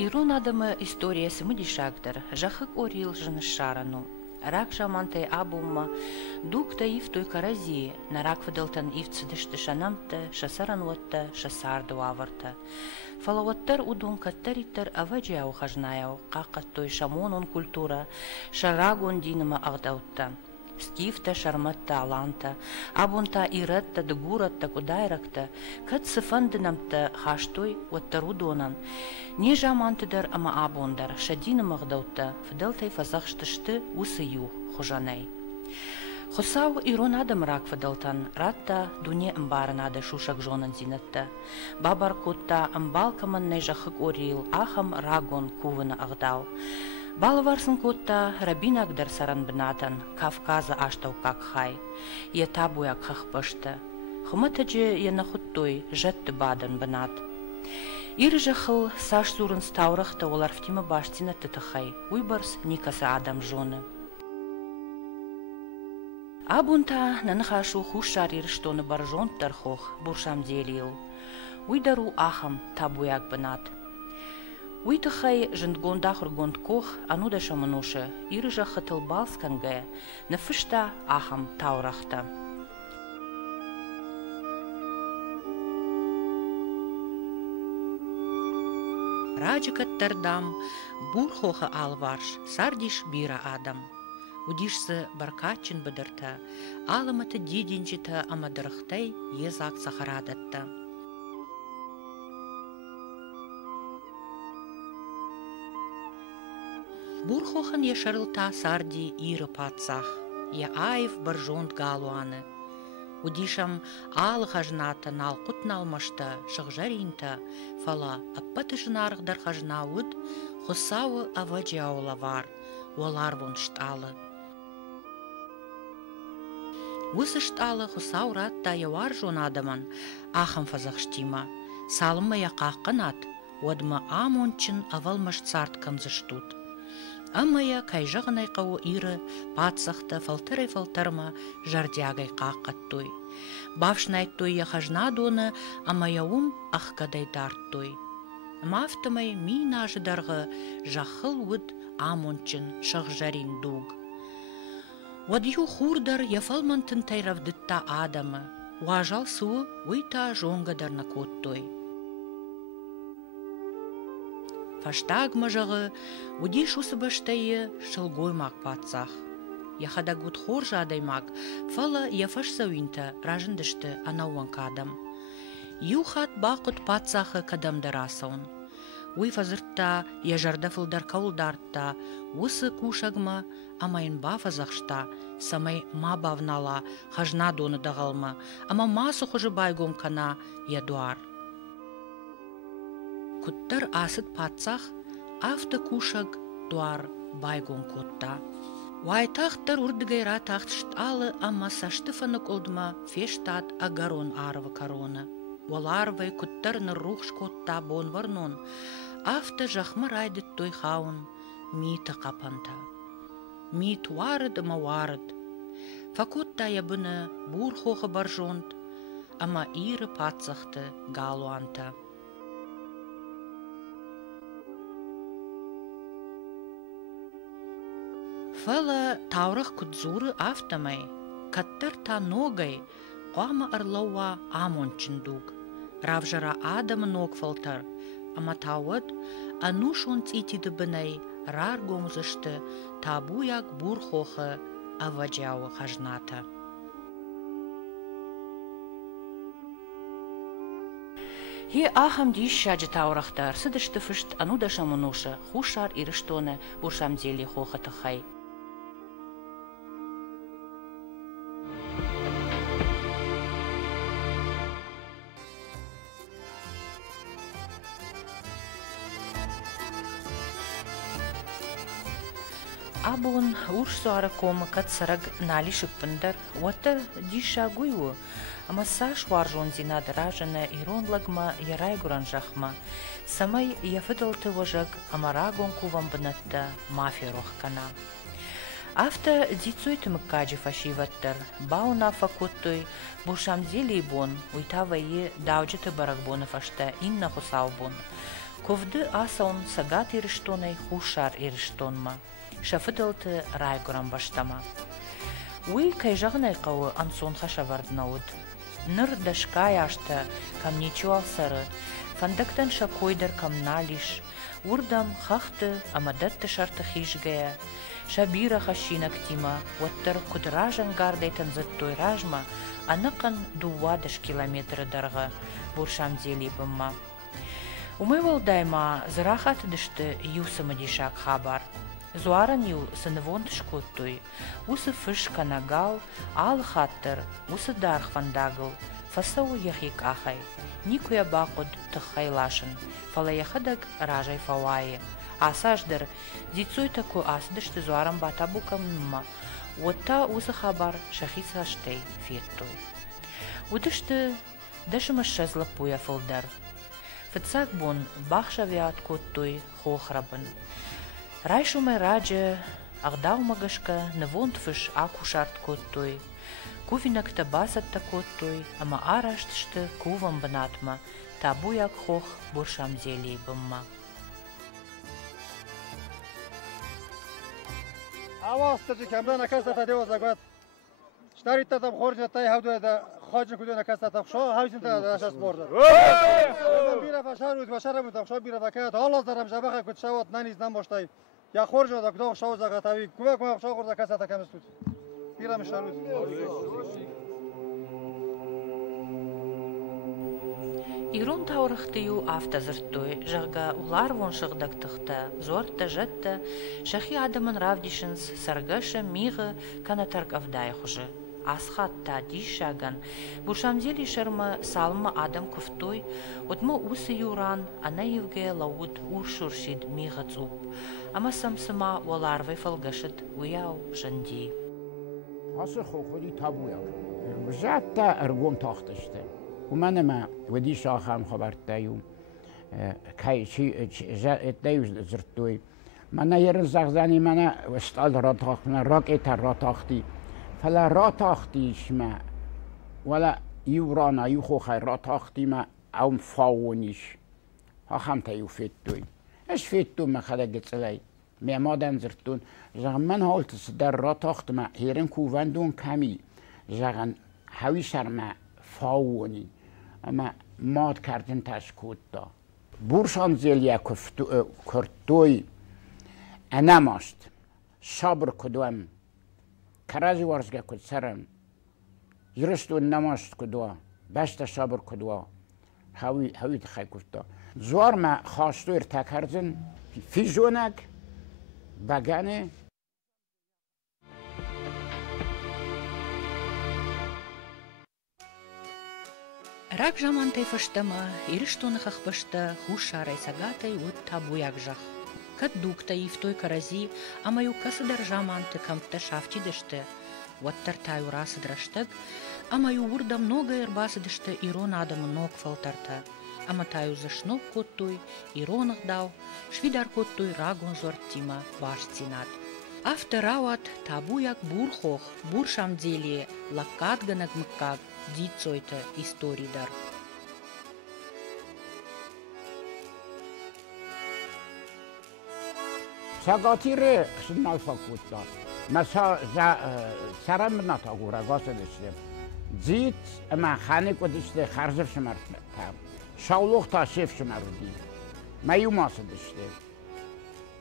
Ирон адымы историясы мыдишагдыр, жахык орил жыны шарану. Рак жамантай абумма, дукта ифтой карази, нарак выдалтан ифцыдышты шанамты, шасарануатты, шасарду аварта. Фалаваттар удун каттариттар аваджияу хажнаяу, қаққаттой шамонун культура, шарагун динама ағдаутта. Скифта, шарматта, аланта, абунта, иратта, дгуратта, кудайракта, кат сыфандынамта хаштой, уаттару донан. Не жамантыдар ама абундар, шадина мағдаутта, фыдалтай фазахштышты усыю хужанай. Хосау ирон адам рак фыдалтан, ратта дуне ымбарынады шушак жонын зинатта. Бабар кутта ымбалкаманнай жахык орил, ахам рагон кувыны ағдау. Балыварсын котта рабинагдар саран бинатан, Кавказа аштау как хай, я табуяк хахпышты. Хымытыжы яна хуттой жетті бадан бинат. Ир жахыл саш зурын стаурыхты олар втима баштина тытыхай, уйбарс никасы адам жоны. Абунта нанхашу хушар ирштоны баржон тархох буршам делил. Уйдару ахам табуяк бинат. Уйтахай жындгондахыр гондкох ануда шамануша, ирыжа хытыл балсканге, нафышта ахам таурахта. Раджикаттардам, бурхоха алварш, сардиш бира адам. Удишсы баркачин быдырта, алыматы дидинчита амадырыхтай езак сахарадатта. Бурхохан яшарылта сарди иры патсах, я айв баржонд галуаны. Удишам алы хажната налқут налмашта, шықжаринта, фала аппатышын арғдар хажнауыд, хосауы аваджаула вар, олар воншталы. Высышталы хосау ратта явар жон адаман, ахам фазахштима, салымма яқаққанат, одма амончын авалмаш царткам заштут. Амая кайжағынай қауы иры, патсақты фалтырай-фалтарма жардягай қаққаттой. Бавшнайттой яхажна доны, амаяум аққадай дарттой. Мафтымай мин ажыдарғы жақыл уд амончын шықжарин дуг. Вадью хурдар яфалмантын тайравдытта адамы, уажал суы уйта жонгадарна коттой. Фаштаг мажағы, удиш усыбаштайы шылгоймақ патсақ. Яхада гуд хор жадаймақ, фала яфашса уинта ражындышты анауан кадам. Юхат бақыт патсақы кадамдарасауын. Уй фазыртта, яжарда фылдар кауылдартта, усы кушагма, амайын ба фазақшта, самай ма бавнала, хажна доны дағалма, ама масу хожы байгон кана ядуар. Куттар асыт патсах, авто кушаг дуар байгон котта. Вайтахтар урдыгайра тахтшт алы, ама саштыфанық олдма фештат агарон арвы корона. Оларвай куттар ныррух котта бон варнон, авто жахмы райдыт той хаун, мита капанта. Мит варыд ама варыд. Факотта ябыны бур хохы баржонт, ама иры патсахты галуанта. Фала таурах кудзуры автомай, каттар та ногай, қуама арлауа амончындуг. Равжара адамы ног фалтар, ама тауыд, анушон цитиді бінай, рар гомзышты, табуяк бур хохы аваджауы хажната. Хе ахам диш шаджы таурахтар, сыдышты фышт ануда шамунуша, хушар ирыштоны буршам зели хохаты хай. Абун урш суара кома кат сараг нали шыппындар, уаттар диша гуйу, ама саш варжон зина дражана ирон лагма ярай гуран жахма, самай яфыдалты вожак амарагон кувам бынатта мафия рохкана. Авто дицуйты мыккаджи фашиваттар, бауна факуттой, бушам зелей бон, уйтавайы дауджыты баракбоны фашта инна хусаубон. Ковды асон сагат ирштонай хушар ирштонма. Шафыдылт райгурам баштама. Уй кайжагнай кавы ансон хашаварднауд. Ныр дашкай ашта камничу алсары. Фандактан шакойдар камналиш. Урдам хахты амадатты шарты хижгая. Шабира хашинак тима. Ваттар кудражан гардайтан заттой ражма. Анакан 20 километры дарға. Буршам зелибымма. Умывал дайма зрахат дышты юсама дишак хабар. Зуаран ю сынвон шкоттуй. Усы фыш канагал, ал хаттыр, усы дарх вандагыл. Фасау яхик ахай. Никуя бақуд тахайлашын. Фала яхадаг ражай фауайы. Асаждыр, дицуй таку асдышты зуаран батабукам нма. Отта усы хабар шахиса штей фиртуй. Удышты дашымаш шазлапуя фылдар. Фыцак бун бахшавиат коттуй хохрабын. Райшумай раджа ағдаумагашка навонтфыш акушарт коттуй. Кувинак табасат такоттуй, ама араштышты кувам банатма, табуяк хох буршам зелей бымма. Авастыржы кемран акастата девозагат. Штарита там хоржатай хавдуэда خواجه کدوم کسی تا خشاه هایشون تا داشت برده. بیره فشار بود فشار بود تا خشاه بیره فکرد حالا دارم جبهه کد شود ننیز نماشتای یا خورج و کدوم خشاه زغتاوی کوه کوه خشاه خورده کسی تا کم استود. بیره مشار بود. Ирон таурахтыю автозырттой, жага улар вон шагдактыхта, зорта жетта, шахи адамын равдишинс, саргаша миғы канатарк авдай хуже. Асхатта дишаган, буршамзели шарма салма адам куфтой, отмо усы юран, ана евге лауд уршуршид миға цуп, ама самсыма оларвай фалгашит уяу жанди. Асы хохуди табуяк. Бжатта аргон тахтышты. ومن ما ودي شاخم خبرتايو كاي شي اتدايو زرتوي من يرن زغزاني من وستال راتاخ من راك اتر راتاختي فلا راتاختيش ما ولا يورانا يخو خير راتاختي ما او مفاونيش ها خمتا يفتوي اش فتو ما خلقت سلاي ما مادن زرتون زغن من هالت صدر راتاخت ما هيرن كوفندون كمي زغن هاوي شرما فاوني اما ماد کردن تشکود دا بورشان زیلیه کرتوی انماشت صبر کدوم کرازی ورزگه کد سرم یرستو نماشت کدوا بشت صبر کدوا هاوی تخی کفتا زوار ما خواستو ارتکرزن فیزونک بگنه Рак жамантай фаштама, ириштонахах башта хушарай сагатай вот табуяк жах. Кат дукта и в той карази, а мою касадар жаманты камта шафтидышты. Вот тартаю расыдраштаг, а мою урда много эрбасыдышты ирон адамы ног фалтарта. А матаю зашнок коттой, иронах дау, швидар коттой рагон зортима ваш цинат. Авторауат табуяк бурхох, буршам делие, лакат ганак мыккак, дицойта историдар. ساقاتير سنال فاكوتا ما سرم نتاغورا غاسة دشتم زيت اما خانك ودشتم خرزف شمرت تام شاولوخ تاشيف شمردي ما يوماس دشتم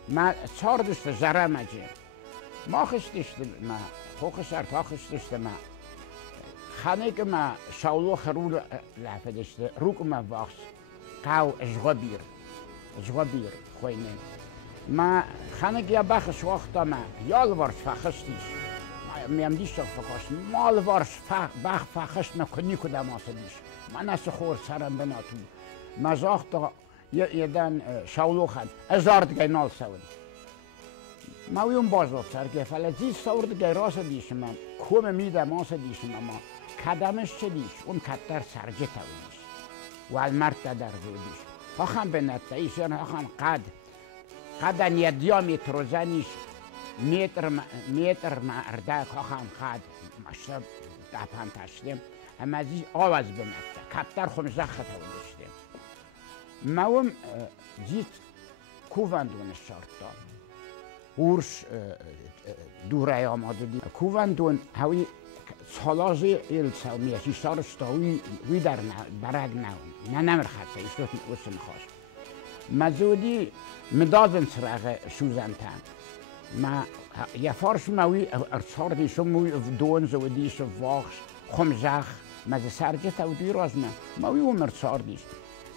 ما صار دشتم زرم اجي ما خشتشتم ما خوخش ارتاخشتشتم ما خانك ما شاولوخ رو لعفه دشتم روك ما باخش قاو اشغبير خوينين ما خانك يا بخش وقتا ما يالورش فخشتيش ما يمديش فخش مالورش بخ فخشت ما کنی کدام آسدیش ما ناس خور سرم بناتو ما زاختا یدن شاولو خد ازارد گای نال سود ما ویون بازد سرگه فلزی سورد گای راس دیش من کوم میده ماس دیش ما کدامش چه دیش اون کتر سرجه تاویش و المرد در زودیش خواهم بنات ایشان خواهم قد ان دیامتر زنیش متر مرده خواهم خد ماشتا دپن تشتیم اما زی آواز بنده کتر خم زخت هولشتیم موم جیت کووندون شرطا ورش دوره آماده دی کووندون هوی سالازی ایل سومیه شیشتارش تا وی در برگ نه نمرخصه ایشتوت وسن خواست مزودی مدادن سرعه شوزنتن ما یه فارش موی ارسار دیشو موی دون زودیش واقش خمزخ مز سرجه تودی رازمه موی و مرسار دیش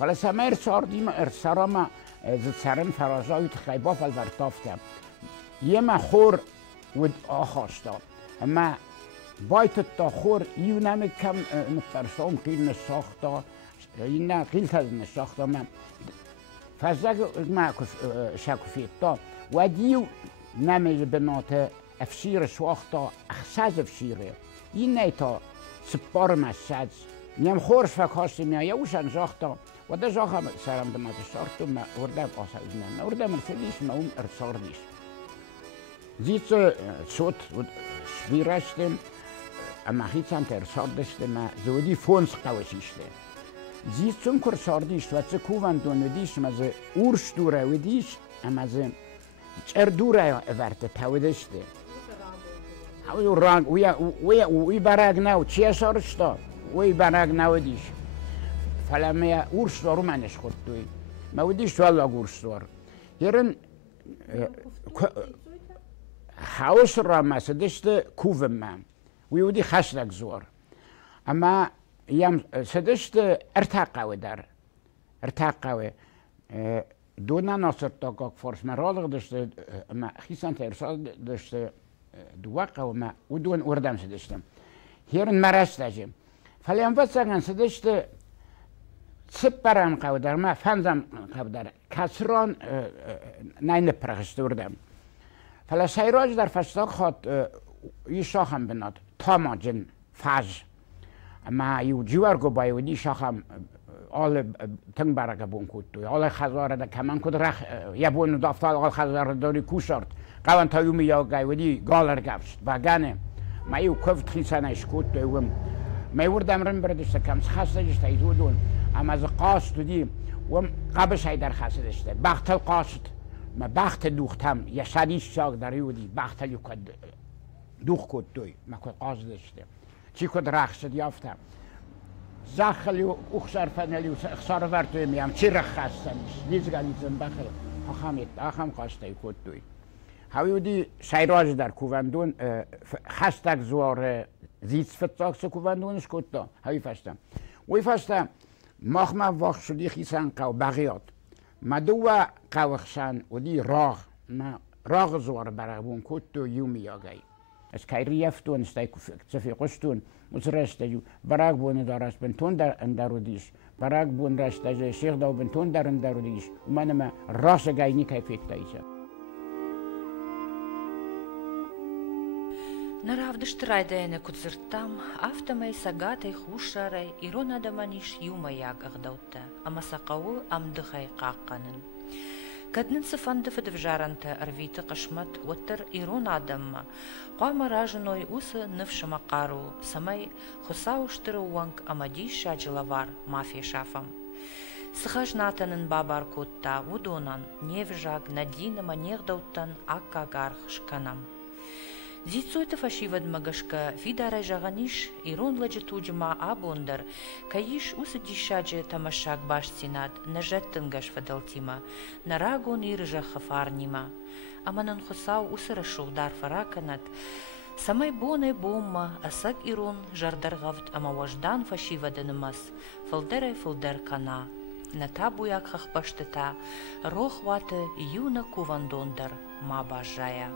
ولی سمه ارسار دیم ارسارا ما زد سرن فرازایی تخیبا فالورتافتم یه ما خور ود آخاستا اما باید تا خور یو نمی کم نقطرسام قیل نساختا اینا قیل تز نساختا من فزاق ما شاكوفيتا وديو نمي بنات افشير سواختا اخساز افشيره ينيتا سبار مساج نيم خورش فكاسي ميا يوشان زاختا ودا زاخا سرم دمات شارتو ما وردم آسازنا وردم مرسليش ما ارسارديش زيت صوت سبيرشتم اما هيتسان ترساردشتم ما زودي فونس قوشيشتم زیست چون کرساردیش و چه کووندون ودیش مزه اورش دوره ودیش امازه چر دوره ورته تودشته او رنگ وی برگ نو چیه سارشتا وی برگ نو دیش فلمه اورش دارو منش خود دوی ما ودیش والا اورش دار هرن حوش را مسدشته کووم من وی ودی خشلک زور اما يام سدشت ارتقى دونا ناصر تاقاق فورس مرالغ دشت ما خيسان تيرسال دشت دواقع وما ودون وردم سدشتم هيرن مرش داجم فليام فساقن سدشت سبرم قودر ما فنزم قودر كسران نين برخشت وردم فلا سيراج در فشتاق خاد يشاخم بناد تاماجن فاج اما یو جوار گو بایودی شاخم آل تنگ برگه بون کود توی آل خزاره ده کمان کود رخ یبون دافتال آل خزاره داری کوشارد قوان تا یومی یا گایودی گالر گفشت بگنه ما یو کفت خیسانش کود توی وم ما یوردم رم بردشته کم خسته جشته ایزو دون اما از قاست دی وم قبش های در خسته دشته بختل قاست ما بخت دوختم یه شدیش شاک در یودی بختل یو کد دوخ کود توی ما کد قاست دشته چی کد رخشد یافتم زخلی و اخسار فنلی و اخسار ورتوی میم چی رخ خستنیش لیزگلیزم بخل آخم قاسته کد دوی هاویودی شیراج در کووندون خستک زوار زیز فتاکس کووندونش کد دا هاوی فشتم وی فشتم ماخمه واقع شدی خیسن قو بغیاد مدو قوخشن و دی راغ زوار برابون کد دو یومی آگئی از کاری یفتون استای کفی قشتون مزرشته جو برای بونه دارست بنتون در اندرودیش برای بون رشته شیخ داو بنتون در اندرودیش و منم راش گاینی کیفیت تایشه Наравдыштрайдайны кудзырттам, автомай сагатай хушарай, ирона даманиш юмаяг агдаута, амасақауы амдыхай қаққанын. Каднын сыфанды фыдывжаранты арвиты қышмат, оттыр ирон адамма, қуама ражыной усы нывшымақару, самай хусауштыры уанг амадиш шаджылавар мафия шафам. Сыхажнатанын бабар котта, удонан, невжаг, надина манеғдауттан аккагарх шканам. Зицойты фашивад магашка фидарай жағаниш ирон ладжетуджима абондар, каиш усы дишаджи тамашак башцинат, нажеттын гаш фадалтима, нарагон иржа хафарнима. Аманан хусау усы рашугдар фараканат, самай бонай бомма, асак ирон жардаргавт амаваждан фашиваданымас, фалдерай фалдер кана. На табуяк хахпаштыта, рох ваты юна кувандондар ма бажая.